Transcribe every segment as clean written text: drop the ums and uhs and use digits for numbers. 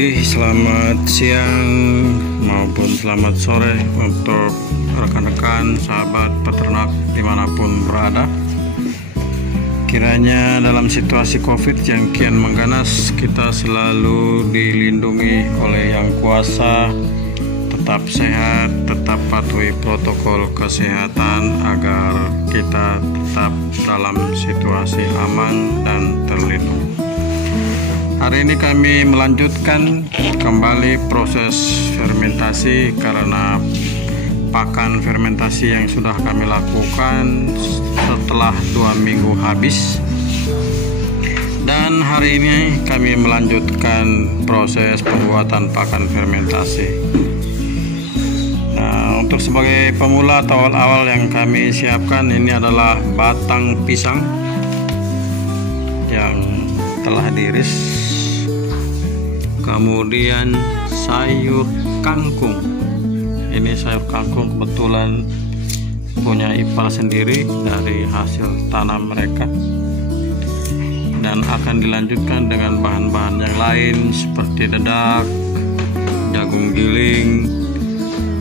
pagi, selamat siang, maupun selamat sore untuk rekan-rekan, sahabat peternak dimanapun berada. Kiranya dalam situasi COVID yang kian mengganas, kita selalu dilindungi oleh Yang Kuasa, tetap sehat, tetap patuhi protokol kesehatan agar kita tetap dalam situasi aman dan terlindung. Hari ini kami melanjutkan kembali proses fermentasi karena pakan fermentasi yang sudah kami lakukan setelah 2 minggu habis. Dan hari ini kami melanjutkan proses pembuatan pakan fermentasi. Nah, untuk sebagai pemula atau awal-awal yang kami siapkan ini adalah batang pisang yang telah diiris. Kemudian sayur kangkung. Ini sayur kangkung kebetulan punya ipal sendiri dari hasil tanam mereka, dan akan dilanjutkan dengan bahan-bahan yang lain seperti dedak, jagung giling,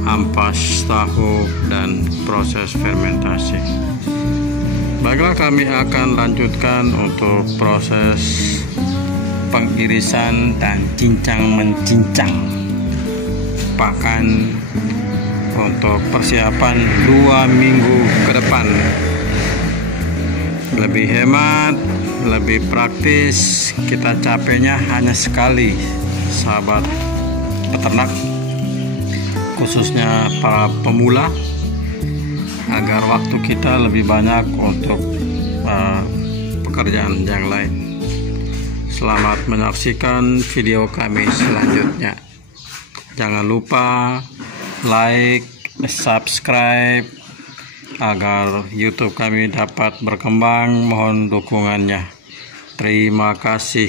ampas tahu, dan proses fermentasi. Baiklah, kami akan lanjutkan untuk proses pengirisan dan cincang mencincang pakan untuk persiapan 2 minggu ke depan. Lebih hemat, lebih praktis, kita capeknya hanya sekali, sahabat peternak, khususnya para pemula, agar waktu kita lebih banyak untuk pekerjaan yang lain. Selamat menyaksikan video kami selanjutnya. Jangan lupa like, subscribe agar YouTube kami dapat berkembang. Mohon dukungannya. Terima kasih.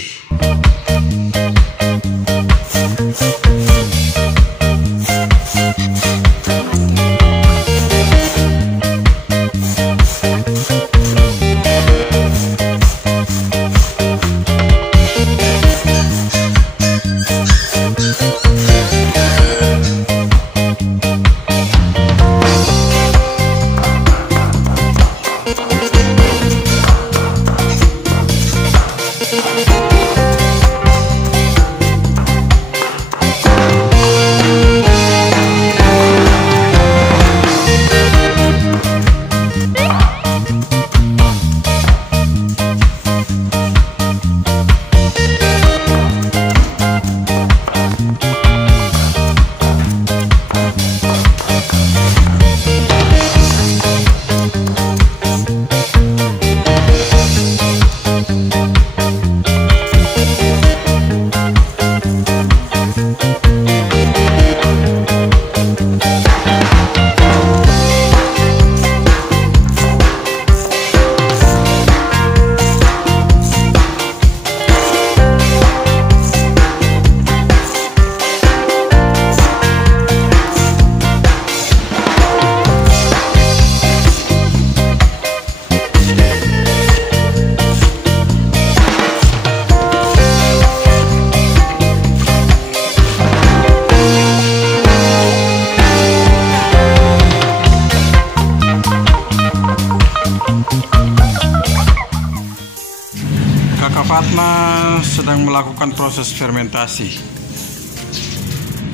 Kakak Fatma sedang melakukan proses fermentasi.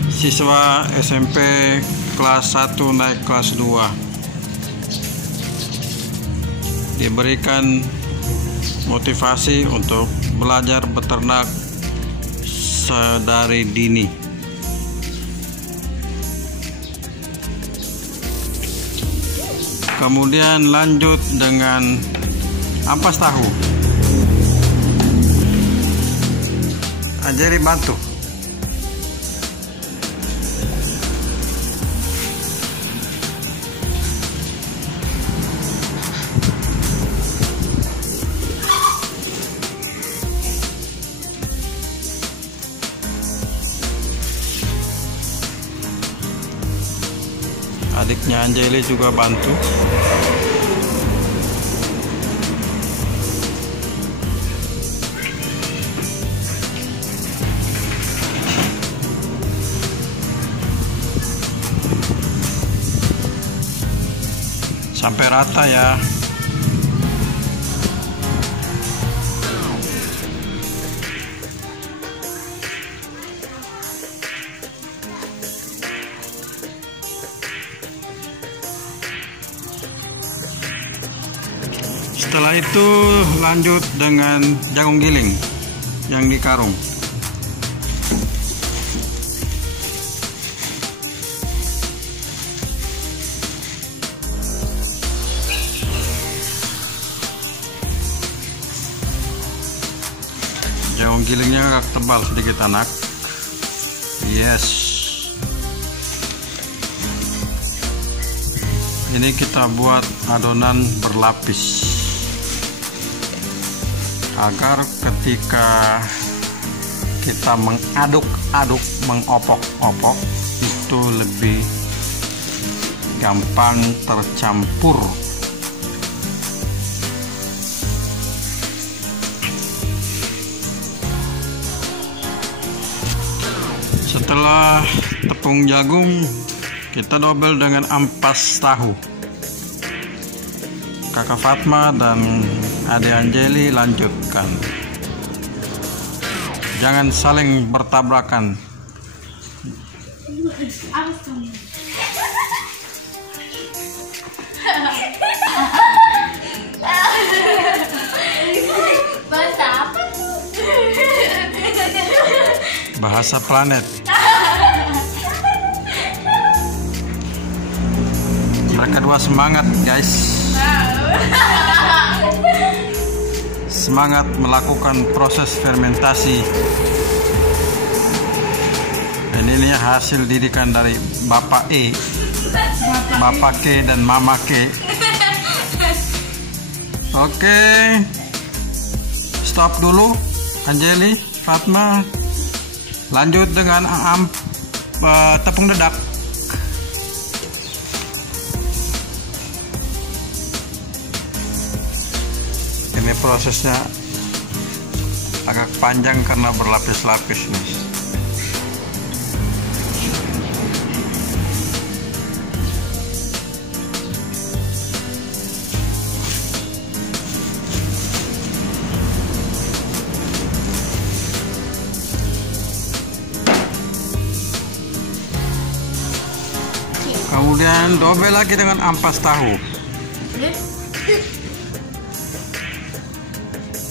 Siswa SMP kelas 1 naik kelas 2 diberikan motivasi untuk belajar beternak sedari dini. Kemudian lanjut dengan ampas tahu. Ajari bantu. Adiknya Anjeli juga bantu. sampai rata ya. Setelah itu lanjut dengan jagung giling yang dikarung. Jagung gilingnya agak tebal sedikit anak. Yes. Ini kita buat adonan berlapis agar ketika kita mengaduk-aduk, mengopok-opok itu lebih gampang tercampur. Setelah tepung jagung, kita dobel dengan ampas tahu. Kakak Fatma dan Ade Anjeli lanjutkan. Jangan saling bertabrakan. Bahasa planet. Mereka dua semangat, guys. Semangat melakukan proses fermentasi. Dan ini hasil didikan dari Bapak E, Bapak K dan Mama K. Oke, stop dulu Anjeli, Fatma. Lanjut dengan tepung dedak. Ini prosesnya agak panjang karena berlapis-lapis nih. Kemudian dobel lagi dengan ampas tahu.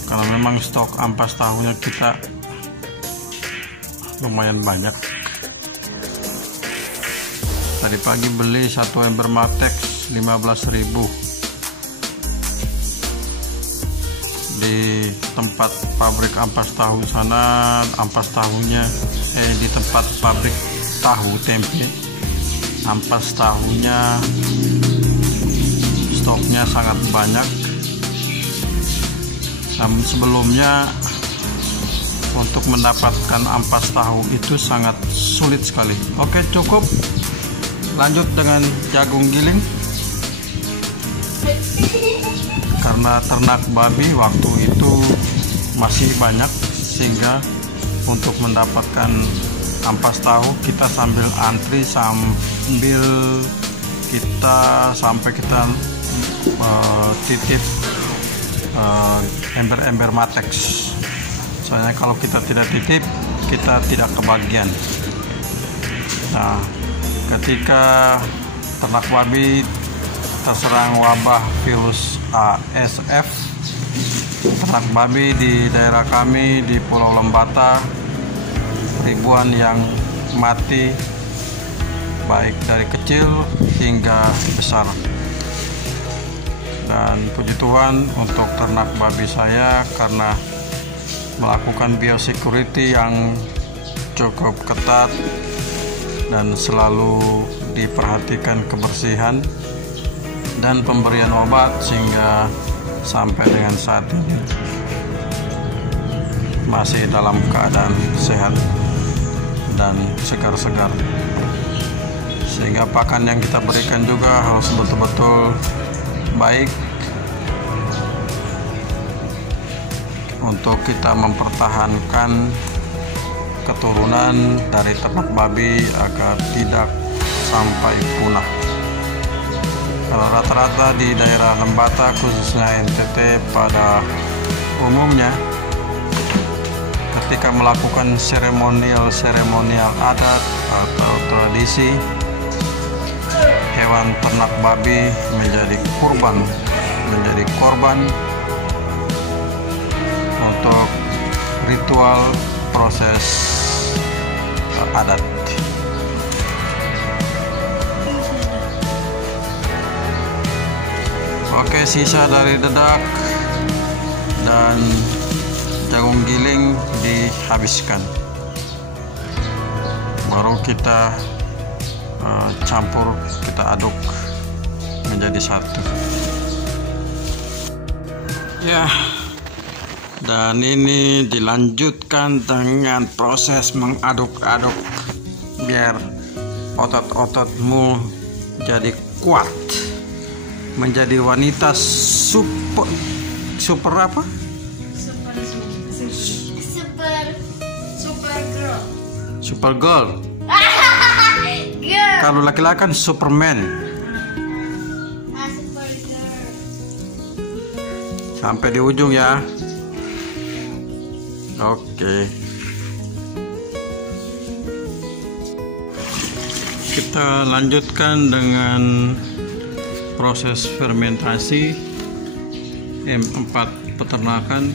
Karena memang stok ampas tahunya kita lumayan banyak. Tadi pagi beli 1 ember Matex 15.000 di tempat pabrik ampas tahu sana. Ampas tahunya di tempat pabrik tahu tempe, ampas tahunya stoknya sangat banyak. Namun sebelumnya untuk mendapatkan ampas tahu itu sangat sulit sekali. Oke, cukup. Lanjut dengan jagung giling. Karena ternak babi waktu itu masih banyak, sehingga untuk mendapatkan ampas tahu kita sambil antri, sampai kita titip ember-ember Matex. Soalnya kalau kita tidak titip, kita tidak kebagian. Nah, ketika ternak babi terserang wabah virus ASF, ternak babi di daerah kami di Pulau Lembata ribuan yang mati, baik dari kecil hingga besar. Dan puji Tuhan untuk ternak babi saya, karena melakukan biosecurity yang cukup ketat dan selalu diperhatikan kebersihan dan pemberian obat, sehingga sampai dengan saat ini masih dalam keadaan sehat dan segar-segar. Sehingga pakan yang kita berikan juga harus betul-betul baik untuk kita mempertahankan keturunan dari ternak babi agar tidak sampai punah. Rata-rata di daerah Lembata khususnya NTT pada umumnya ketika melakukan seremonial adat atau tradisi, hewan ternak babi menjadi korban untuk ritual proses adat. Oke, sisa dari dedak dan jagung giling dihabiskan, baru kita campur, kita aduk menjadi satu ya. Dan ini dilanjutkan dengan proses mengaduk-aduk biar otot-ototmu jadi kuat, menjadi wanita super apa? Super girl. Kalau laki-laki kan Superman. Super girl. Sampai di ujung ya. Oke. Kita lanjutkan dengan proses fermentasi M4 peternakan,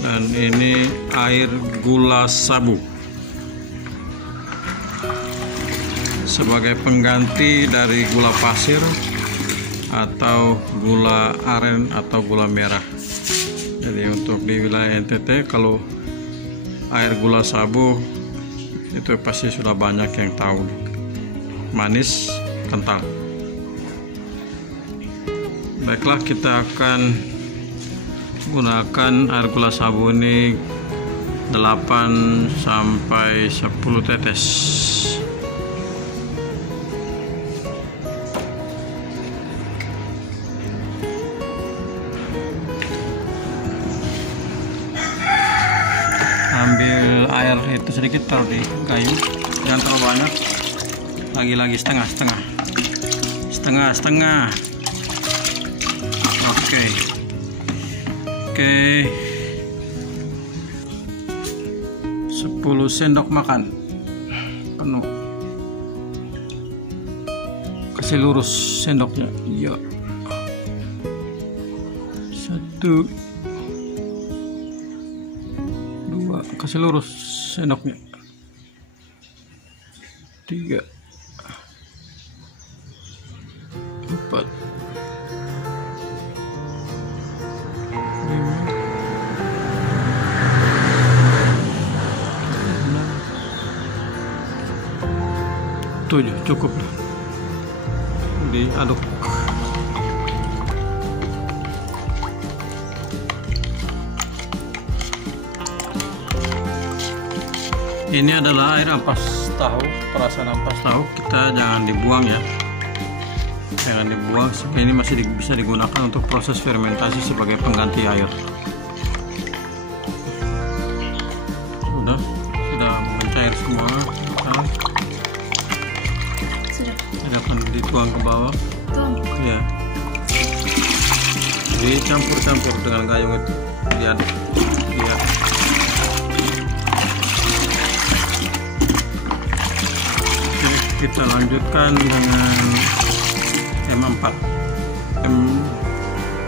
dan ini air gula sabu sebagai pengganti dari gula pasir atau gula aren atau gula merah. Jadi untuk di wilayah NTT kalau air gula sabu itu pasti sudah banyak yang tahu, manis, kental. Baiklah, kita akan gunakan air gula sabu ini 8 sampai 10 tetes. Ambil air itu sedikit, taruh di kayu, jangan terlalu banyak. Lagi-lagi setengah. Oke. 10 sendok makan penuh. Kasih lurus sendoknya. Ya. 1, 2, kasih lurus sendoknya. 3, 4, 7, cukup lah. Diaduk. Ini adalah air ampas tahu, perasan ampas tahu. Kita jangan dibuang ya, jangan dibuang. Ini masih bisa digunakan untuk proses fermentasi sebagai pengganti air. Sudah mencair semua. Akan dituang ke bawah. Ya. Dicampur-campur dengan gayung itu. Diaduk. Ya. Oke, kita lanjutkan dengan M4.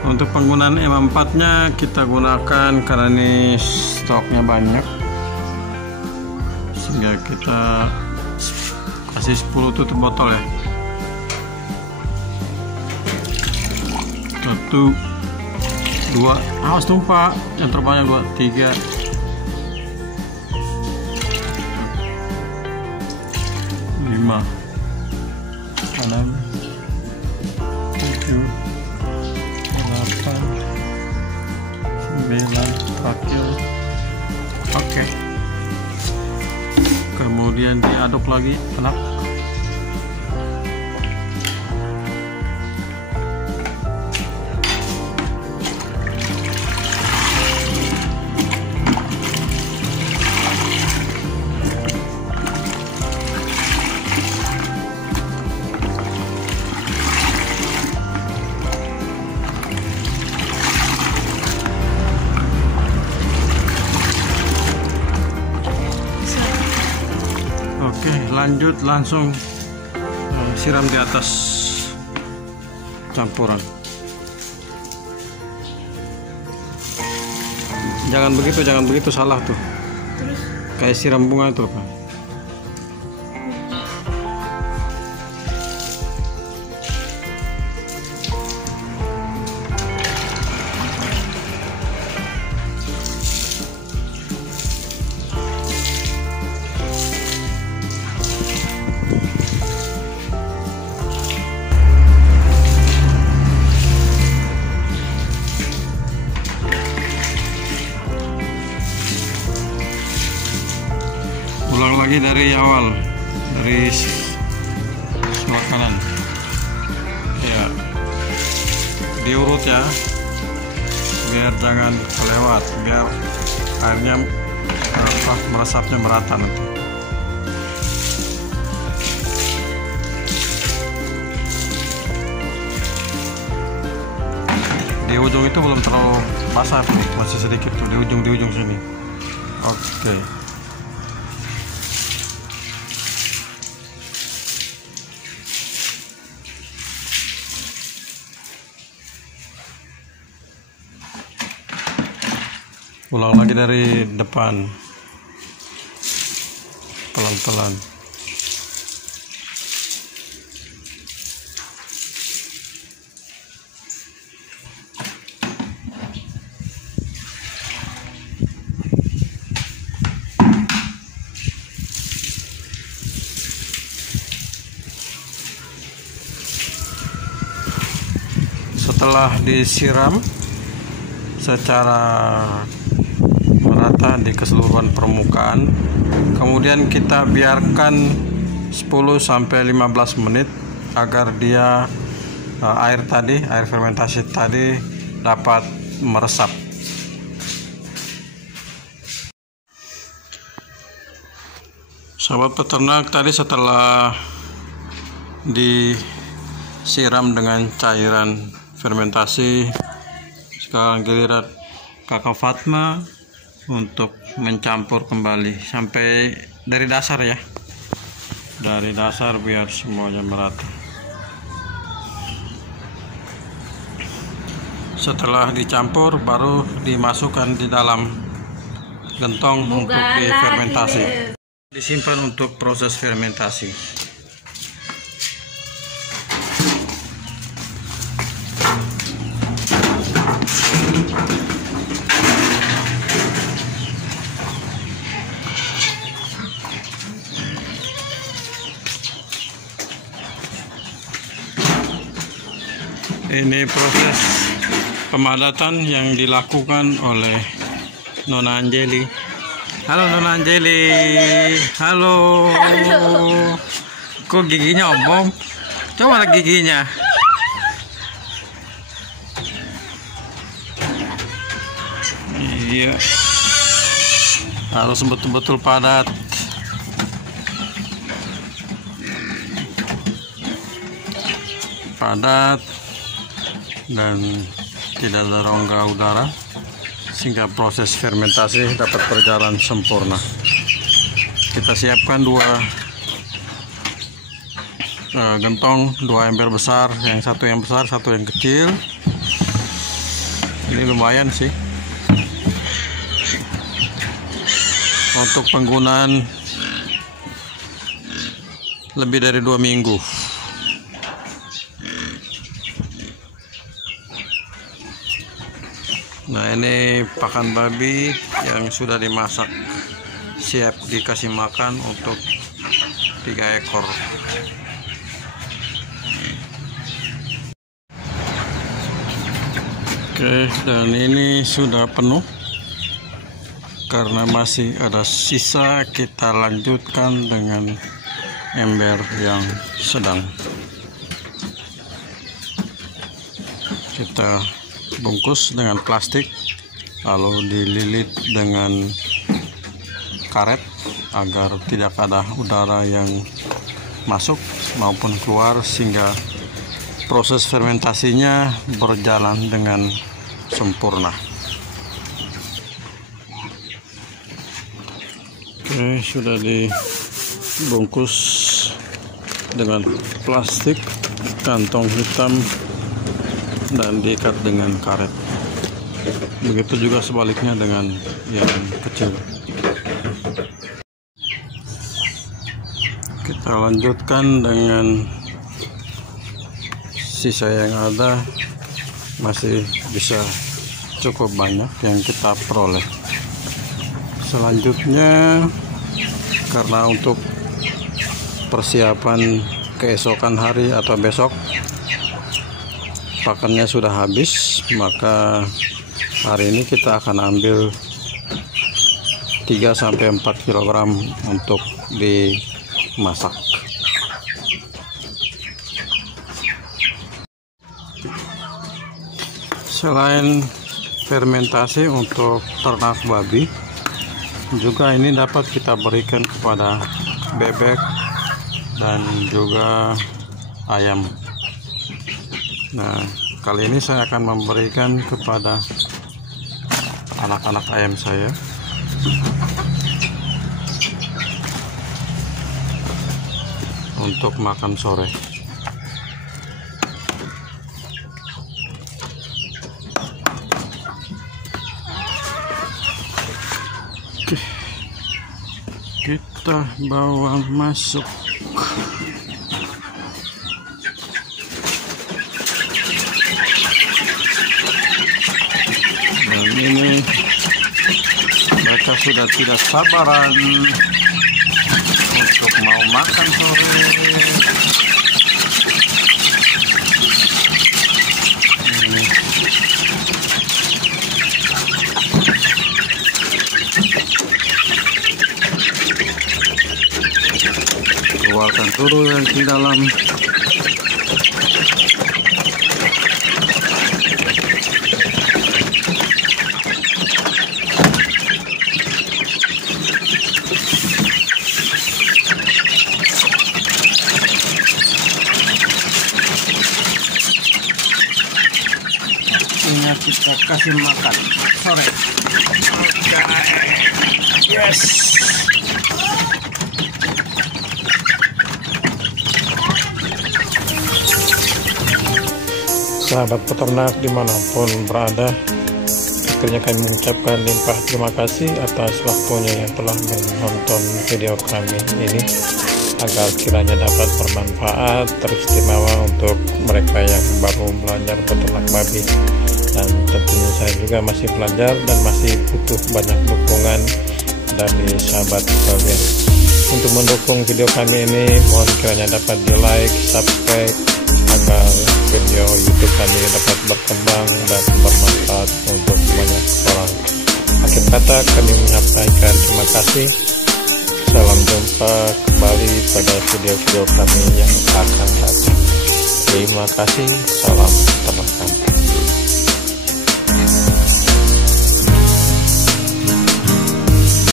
Untuk penggunaan M4-nya kita gunakan karena ini stoknya banyak, sehingga kita kasih 10 tutup botol ya. 1, 2, awas tumpah, yang terbanyak 2, 3, 5, 6, 7, 8, 9, terakhir. Oke. Kemudian diaduk lagi, enak. lanjut langsung siram di atas campuran. Jangan begitu, salah tuh. Terus Kayak siram bunga tuh kan. Ulang lagi dari awal, dari sebelah kanan ya, diurut ya, biar jangan kelewat, biar airnya meresapnya merata nanti. Di ujung itu belum terlalu basah tuh, masih sedikit tuh di ujung sini. Oke. Ulang lagi dari depan, pelan-pelan. Setelah disiram secara merata di keseluruhan permukaan, kemudian kita biarkan 10-15 menit agar dia air fermentasi tadi dapat meresap. Sahabat peternak, tadi setelah disiram dengan cairan fermentasi, sekarang giliran Kakak Fatma untuk mencampur kembali sampai dari dasar ya, dari dasar biar semuanya merata. Setelah dicampur baru dimasukkan di dalam gentong untuk difermentasi, disimpan untuk proses fermentasi. Ini proses pemadatan yang dilakukan oleh Nona Anjeli. Halo Nona Anjeli. Halo. Kok giginya ompong? Coba lagi giginya. Iya. Harus betul-betul padat. Padat dan tidak ada rongga udara sehingga proses fermentasi dapat berjalan sempurna. Kita siapkan dua gentong, 2 ember besar, yang satu yang besar, satu yang kecil. Ini lumayan sih untuk penggunaan lebih dari 2 minggu. Nah, ini pakan babi yang sudah dimasak, siap dikasih makan untuk 3 ekor. Oke, dan ini sudah penuh. Karena masih ada sisa, kita lanjutkan dengan ember yang sedang. Kita bungkus dengan plastik, lalu dililit dengan karet agar tidak ada udara yang masuk maupun keluar, sehingga proses fermentasinya berjalan dengan sempurna. Oke, sudah bungkus dengan plastik kantong hitam dan diikat dengan karet. Begitu juga sebaliknya dengan yang kecil. Kita lanjutkan dengan sisa yang ada, masih bisa cukup banyak yang kita peroleh. Selanjutnya, karena untuk persiapan keesokan hari atau besok pakannya sudah habis, maka hari ini kita akan ambil 3-4 kg untuk dimasak. Selain fermentasi untuk ternak babi, juga ini dapat kita berikan kepada bebek dan juga ayam. Nah, kali ini saya akan memberikan kepada anak-anak ayam saya. Untuk makan sore. Oke, kita bawa masuk. Dan ini mereka sudah tidak sabaran untuk mau makan sore. Keluarkan telur yang di dalam. Ini kita kasih makan sore. Yes. Sahabat peternak dimanapun berada, akhirnya kami mengucapkan limpah terima kasih atas waktunya yang telah menonton video kami ini, agar kiranya dapat bermanfaat teristimewa untuk mereka yang baru belajar peternak babi. Dan tentunya saya juga masih belajar dan masih butuh banyak dukungan dari sahabat kalian. Untuk mendukung video kami ini, mohon kiranya dapat di like, subscribe, agar video YouTube kami dapat berkembang dan bermanfaat untuk banyak orang. Akhir kata kami menyampaikan terima kasih. Salam jumpa kembali pada video-video kami yang akan datang. Terima kasih. Salam.